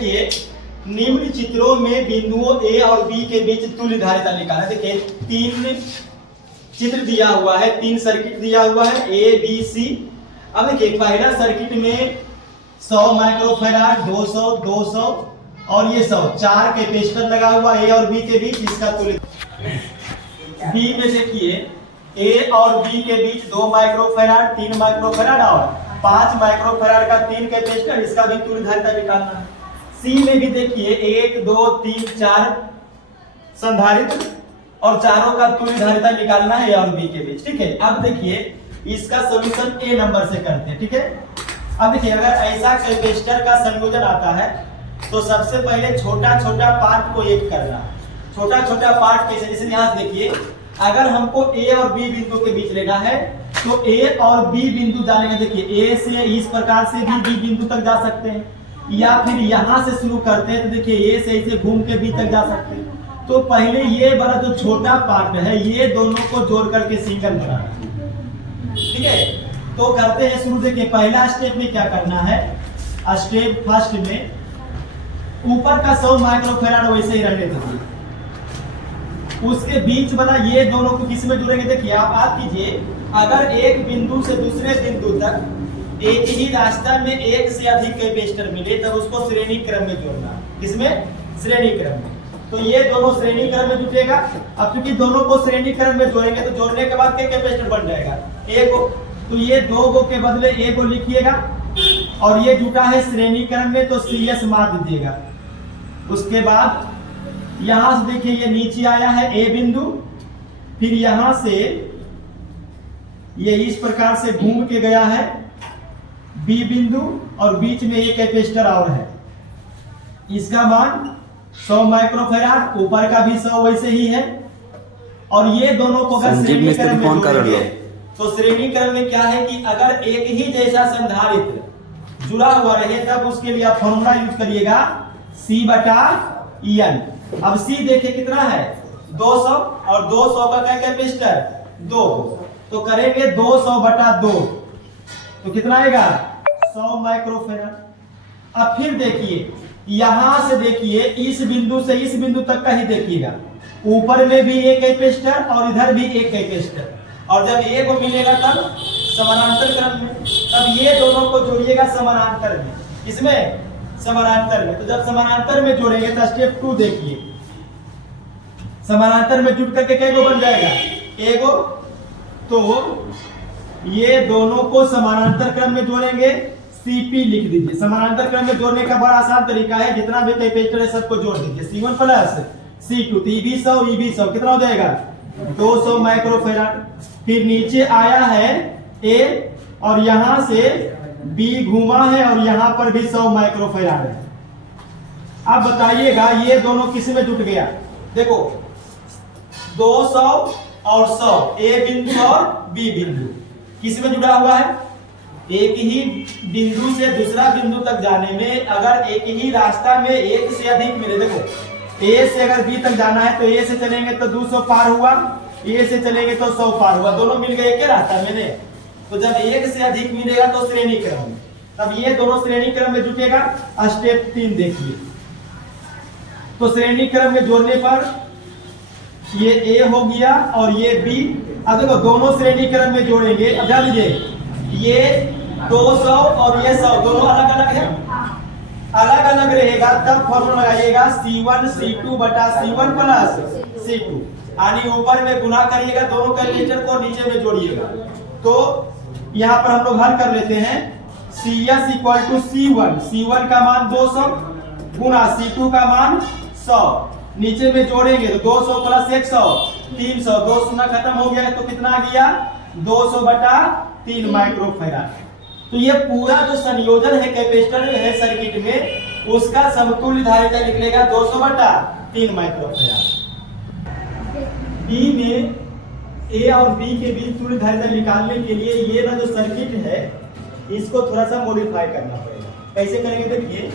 देखिए निम्न चित्रों में बिंदुओं ए और बी के बीच तुल्य धारिता निकालना। देखिए 3 चित्र दिया हुआ है, 3 सर्किट दिया हुआ है ए बी सी। अब देखिए पहला सर्किट में 100 माइक्रोफैराड, 200, 200 और ये 100, 4 कैपेसिटर लगा हुआ ए और बी के बीच, इसका तुल्य। बी में देखिए ए और बी के बीच 2 माइक्रोफैराड, 3 माइक्रोफैराड और 5 माइक्रोफैराड का 3 कैपेसिटर, इसका भी तुल्य धारिता निकालना है। सी में भी देखिए 1, 2, 3, 4 संधारित्र और चारों का तुल्य धारिता निकालना है ए और बी के बीच। ठीक है, अब देखिए इसका सॉल्यूशन ए नंबर से करते हैं। ठीक है, अब देखिए अगर ऐसा कैपेसिटर का संयोजन आता है तो सबसे पहले छोटा छोटा पार्ट को एक करना। छोटा छोटा पार्ट कैसे, जैसे यहाँ से देखिए अगर हमको ए और बी बिंदु के बीच लेना है तो ए और बी बिंदु जानेंगे। देखिए ए से इस प्रकार से भी बी बिंदु तक जा सकते हैं, या फिर यहाँ से शुरू करते हैं तो देखिए ए से ऐसे घूम के बी तक जा सकते हैं। तो पहले ये वाला जो छोटा पार्ट है ये दोनों को जोड़ करके सिंगल बनाना। ठीक है, तो करते हैं शुरू। देखिए पहला स्टेप में क्या करना है, स्टेप फर्स्ट में ऊपर का 100 माइक्रोफैराड वैसे ही रहने दीजिए, उसके बीच वाला ये दोनों को किस में जुड़ेंगे। देखिए आप बात कीजिए, अगर एक बिंदु से दूसरे बिंदु तक एक ही रास्ता में एक से अधिक कैपेसिटर मिले तब उसको श्रेणी क्रम में जोड़ना। किसमें? श्रेणी क्रम में। तो ये दोनों श्रेणी क्रम में जुटेगा। अब क्योंकि दोनों को श्रेणी क्रम में जोड़ेंगे तो जोड़ने के बाद क्या कैपेसिटर बन जाएगा, एक गो। तो ये 2 गो के बदले एक गो लिखिएगा और ये जुटा है श्रेणी क्रम में तो CS मार दीजिएगा। उसके बाद यहां से देखिए ये नीचे आया है ए बिंदु, फिर यहां से ये इस प्रकार से घूम के गया है बी बिंदु और बीच में एक कैपेसिटर और है, इसका मान 100 माइक्रोफैराड, ऊपर का भी 100 वैसे ही है। और ये दोनों को अगर श्रेणी क्रम में जोड़ेंगे तो श्रेणी क्रम में क्या है कि अगर एक ही जैसा संधारित्र जुड़ा हुआ रहे तब उसके लिए आप फॉर्मूला यूज करिएगा C/N। अब C देखिए कितना है 200 और 200 का क्या कैपेसिटर 2, तो करेंगे 200/2 तो कितना आएगा 100 माइक्रोफैराड। अब फिर देखिए यहां से देखिए इस बिंदु से इस बिंदु तक का ही देखिएगा, ऊपर में भी एक कैपेसिटर और इधर भी एक कैपेसिटर, और जब ये को मिलेगा तब समानांतर क्रम में, तब ये दोनों को जोड़िएगा समानांतर में। इसमें समानांतर में, तो जब समानांतर में जोड़ेंगे तो स्टेप 2 देखिए, समानांतर में जुट करके क्या बन जाएगा एगो। तो ये दोनों को समानांतर क्रम में जोड़ेंगे, CP लिख दीजिए। समानांतर क्रम में जोड़ने का बड़ा आसान तरीका है, जितना भी कैपेसिटर है सबको जोड़ दीजिए, C1 प्लस C2, तो EB 100 EB 100 कितना हो जाएगा 200 माइक्रोफैराड। फिर नीचे आया है A और यहां से B घुमा है और यहां पर भी 100 माइक्रोफैराड है। अब बताइएगा ये दोनों किस में जुट गया। देखो 200 और 100 A बिंदु और B बिंदु किस में जुड़ा हुआ है, एक ही बिंदु से दूसरा बिंदु तक जाने में अगर एक ही रास्ता में एक से अधिक मिले। देखो A से अगर B तक जाना है तो A से चलेंगे तो 200 पार हुआ, A से चलेंगे तो 100 पार हुआ, दोनों मिल गए एक रास्ता में। तो जब एक से अधिक मिलेगा तो श्रेणी क्रम में, तब ये दोनों श्रेणी क्रम में जुटेगा। स्टेप 3 देखिए, तो श्रेणी क्रम में जोड़ने पर ये A हो गया और ये B। अब देखो दोनों श्रेणी क्रम में जोड़ेंगे, अब ध्यान दीजिए ये 200 और ये 100 दोनों अलग अलग है, अलग अलग रहेगा तब फॉर्मूला लगाइएगा C1/C1 प्लस C2, यानी ऊपर में गुना करिएगा दोनों कैपेसिटर को, नीचे में जोड़िएगा। तो यहाँ पर हम लोग हल कर लेते हैं। CS = C1 का मान 200 गुना C2 का मान 100, नीचे में जोड़ेंगे तो 200 प्लस 100 300, 2 शून्य खत्म हो गया तो कितना आ गया 200/3 माइक्रोफैराड। तो ये पूरा जो संयोजन है कैपेसिटर है सर्किट में उसका समतुल्य धारिता निकलेगा 200/3 माइक्रोफैराड। बी में ए और बी के बीच तुल्य धारिता निकालने के लिए ये ना जो सर्किट है इसको थोड़ा सा मॉडिफाई करना पड़ेगा। कैसे करेंगे देखिए,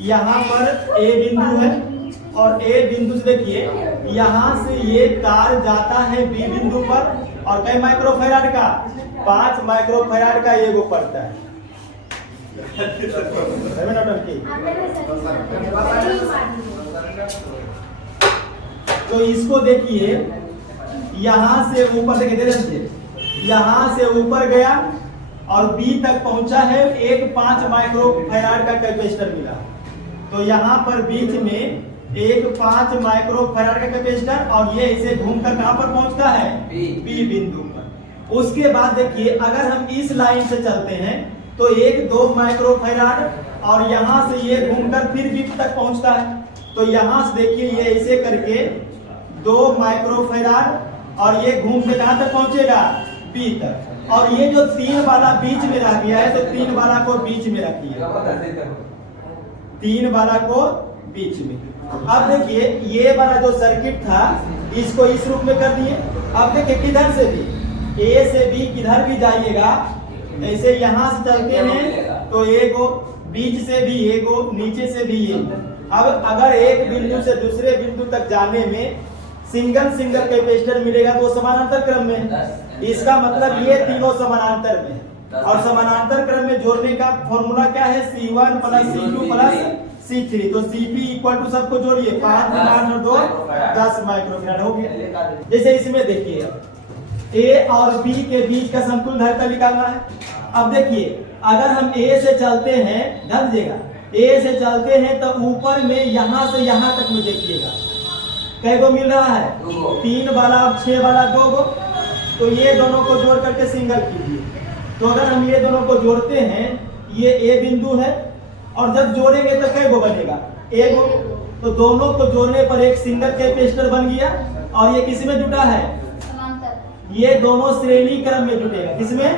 यहाँ पर ए बिंदु है और ए बिंदु से देखिए यहाँ से ये तार जाता है बी बिंदु पर, और कई माइक्रोफैराड का 5 माइक्रोफैराड का एगो पड़ता है। तो इसको देखिए यहाँ से ऊपर देखिए, दे दीजिए, यहाँ से ऊपर गया और बी तक पहुंचा है, एक 5 माइक्रोफैराड का कैपेसिटर मिला। तो यहाँ पर बीच में एक 5 माइक्रोफैराड का कैपेसिटर और ये इसे घूमकर कहाँ पर पहुंचता है, बी बिंदु पर। उसके बाद देखिए अगर हम इस लाइन से चलते हैं तो एक 2 माइक्रोफैराड और यहाँ से ये घूमकर फिर बी तक पहुंचता है। तो यहाँ से देखिए ये इसे करके 2 माइक्रोफैराड और ये घूम के कहाँ तक पहुंचेगा, बी तक। और ये जो 3 वाला बीच में रह गया है तो 3 वाला को बीच में रखिए, 3 वाला को बीच में। अब देखिए ये वाला जो सर्किट था इसको इस रूप में कर दिए। अब देखिए किधर से भी, ए से बी किधर भी जाइएगा, ऐसे यहाँ से चलते हैं तो ए को, बीच से भी ए को, नीचे से भी ए। अब अगर एक बिंदु से दूसरे बिंदु तक जाने में सिंगल कैपेसिटर मिलेगा तो समानांतर क्रम में, इसका मतलब ये तीनों समानांतर में। और समानांतर क्रम में जोड़ने का फॉर्मूला क्या है, C1 plus C2 plus C3। तो Cp इक्वल टू सबको जोड़िए, 5 और 2 10 माइक्रोफैराड हो गया। जैसे इसमें देखिए A और B के बीच का समतुल्य धारिता निकालना है। अब देखिए अगर हम A से चलते हैं, ध्यान दीजिएगा, A से चलते हैं तो ऊपर में यहाँ से यहाँ तक में देखिएगा कै गो मिल रहा है, 3 वाला और 6 वाला 2 गो। तो ये दोनों को जोड़ करके सिंगल कीजिए। तो अगर हम ये दोनों को जोड़ते हैं, ये ए बिंदु है और जब जोड़ेंगे तो कै गो बनेगा, ए गो। तो दोनों को जोड़ने पर एक सिंगल कैपेसिटर बन गया। और ये किसमें जुटा है, ये दोनों श्रेणी क्रम में जुटेगा। किसमें,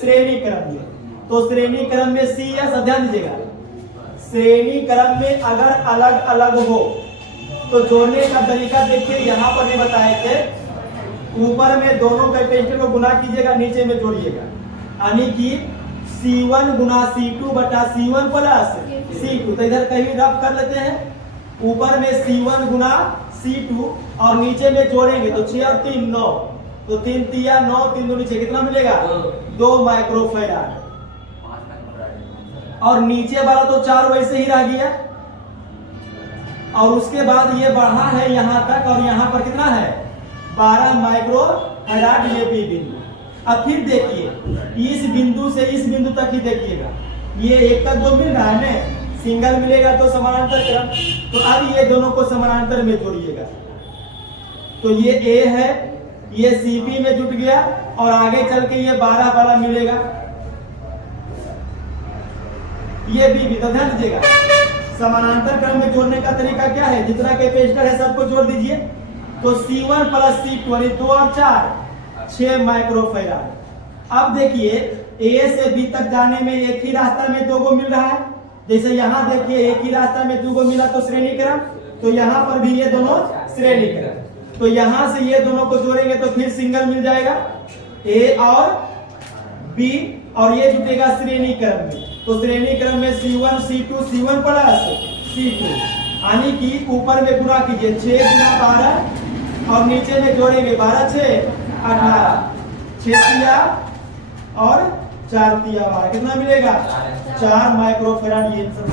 श्रेणी क्रम में। तो श्रेणी क्रम में सी या, ध्यान दीजिएगा, श्रेणी क्रम में अगर अलग अलग हो तो जोड़ने का तरीका देखिए, यहाँ पर भी बताए थे, ऊपर में दोनों कैपेसिटर को गुना कीजिएगा, नीचे में जोड़िएगा, यानी कि C1 गुना C2 बटा C1 प्लस C2। तो इधर कहीं रब कर लेते हैं, ऊपर में C1 गुना C2 और नीचे में जोड़ेंगे तो 6 और 3 9, तो 3 तिया 9, 3 दूनी 6, कितना मिलेगा, 2 माइक्रोफैराड। और नीचे वाला तो 4 वैसे ही रह गया। और उसके बाद ये बढ़ा है यहाँ तक और यहाँ पर कितना है, 12 माइक्रोफैराड ये बी बिंदु। अब फिर देखिए इस बिंदु से इस बिंदु तक ही देखिएगा, ये एक तक जो मिल रहा है ना, सिंगल मिलेगा तो समानांतर क्रम। तो अब ये दोनों को समानांतर में जोड़िएगा। तो ये ए है, ये सीपी में जुट गया और आगे चल के ये 12 वाला मिलेगा, ये बी भी। तो ध्यान दीजिएगा समानांतर क्रम में जोड़ने का तरीका क्या है, जितना कैपेसिटर है सबको जोड़ दीजिए। तो C1 प्लस C2 यानी 2 और 4 6 माइक्रोफैराड। अब देखिए A से B तक जाने में एक ही रास्ता में 2 गो मिल रहा है। जैसे यहाँ देखिए एक ही रास्ता में 2 गो मिला तो श्रेणी क्रम, तो यहाँ पर भी ये दोनों श्रेणी क्रम। तो यहाँ से ये दोनों को जोड़ेंगे तो फिर सिंगल मिल जाएगा, A और B, और ये जुटेगा श्रेणी क्रम में। तो श्रेणी क्रम में C1 C2 C1 plus C2, यानी कि ऊपर में गुणा कीजिए 6 गुना 12 और नीचे में जोड़ेंगे 12 6 18, 6 तिया और 4 तिया 12, कितना मिलेगा, 4 माइक्रोफैराड। ये सब